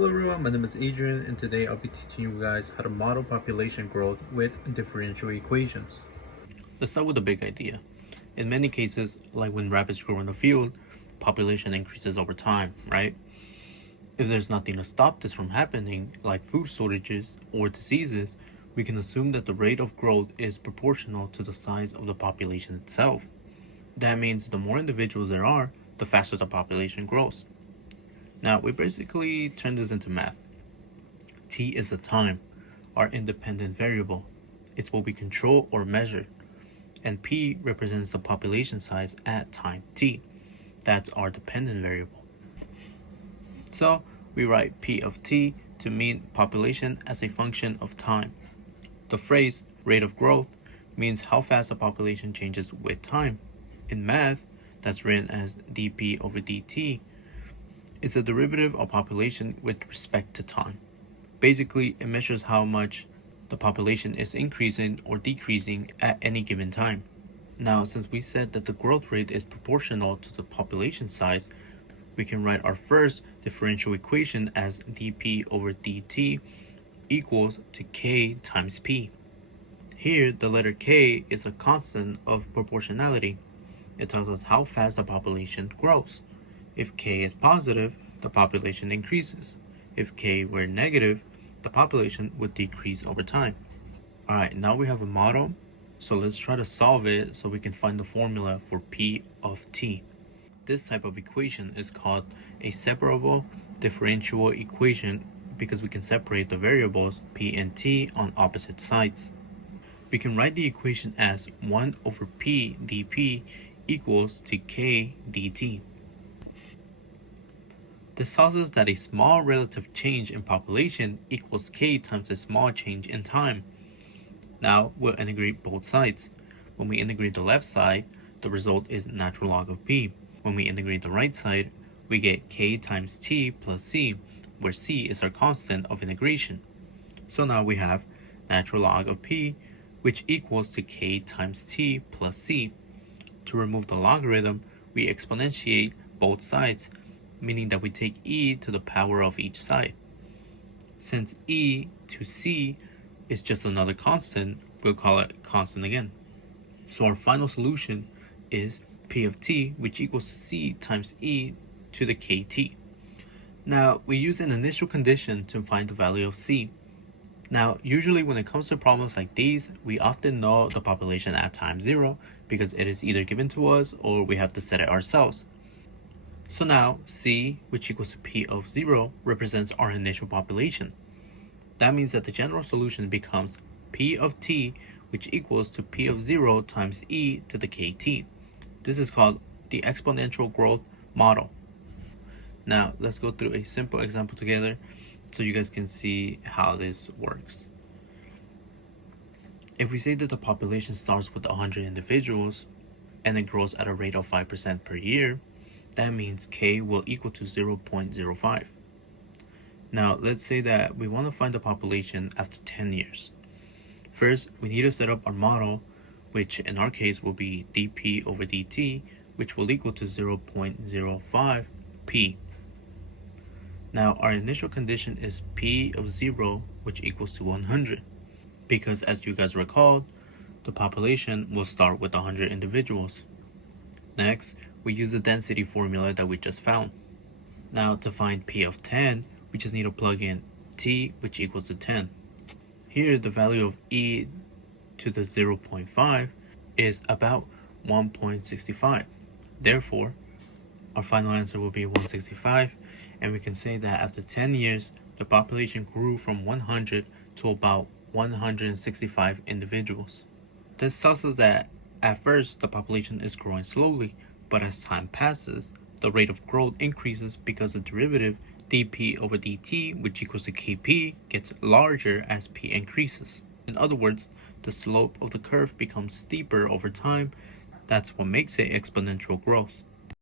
Hello everyone, my name is Adrian and today I'll be teaching you guys how to model population growth with differential equations. Let's start with the big idea. In many cases, like when rabbits grow in the field, population increases over time, right? If there's nothing to stop this from happening, like food shortages or diseases, we can assume that the rate of growth is proportional to the size of the population itself. That means the more individuals there are, the faster the population grows. Now, we basically turn this into math. T is the time, our independent variable. It's what we control or measure. And P represents the population size at time t. That's our dependent variable. So we write P of t to mean population as a function of time. The phrase rate of growth means how fast the population changes with time. In math, that's written as dp over dt. It's a derivative of population with respect to time. Basically, it measures how much the population is increasing or decreasing at any given time. Now, since we said that the growth rate is proportional to the population size, we can write our first differential equation as dp over dt equals to k times p. Here, the letter k is a constant of proportionality. It tells us how fast the population grows. If k is positive, the population increases. If k were negative, the population would decrease over time. Alright, now we have a model, so let's try to solve it so we can find the formula for P of t. This type of equation is called a separable differential equation because we can separate the variables p and t on opposite sides. We can write the equation as 1 over p dp equals to k dt. This tells us that a small relative change in population equals k times a small change in time. Now we'll integrate both sides. When we integrate the left side, the result is natural log of p. When we integrate the right side, we get k times t plus c, where c is our constant of integration. So now we have natural log of p, which equals to k times t plus c. To remove the logarithm, we exponentiate both sides, meaning that we take e to the power of each side. Since e to c is just another constant, we'll call it constant again. So our final solution is p of t, which equals to c times e to the kt. Now, we use an initial condition to find the value of c. Now, usually when it comes to problems like these, we often know the population at time 0 because it is either given to us or we have to set it ourselves. So now, c, which equals to p of 0, represents our initial population. That means that the general solution becomes p of t, which equals to p of 0 times e to the kt. This is called the exponential growth model. Now, let's go through a simple example together so you guys can see how this works. If we say that the population starts with 100 individuals and it grows at a rate of 5% per year, that means k will equal to 0.05. Now, let's say that we want to find the population after 10 years. First, we need to set up our model, which in our case will be dp over dt, which will equal to 0.05 p. Now, our initial condition is p of 0, which equals to 100, because as you guys recall, the population will start with 100 individuals. Next, we use the density formula that we just found. Now, to find p of 10, we just need to plug in t, which equals to 10. Here, the value of e to the 0.5 is about 1.65. Therefore, our final answer will be 165, and we can say that after 10 years, the population grew from 100 to about 165 individuals. This tells us that at first, the population is growing slowly, but as time passes, the rate of growth increases because the derivative dp over dt, which equals to kp, gets larger as p increases. In other words, the slope of the curve becomes steeper over time. That's what makes it exponential growth.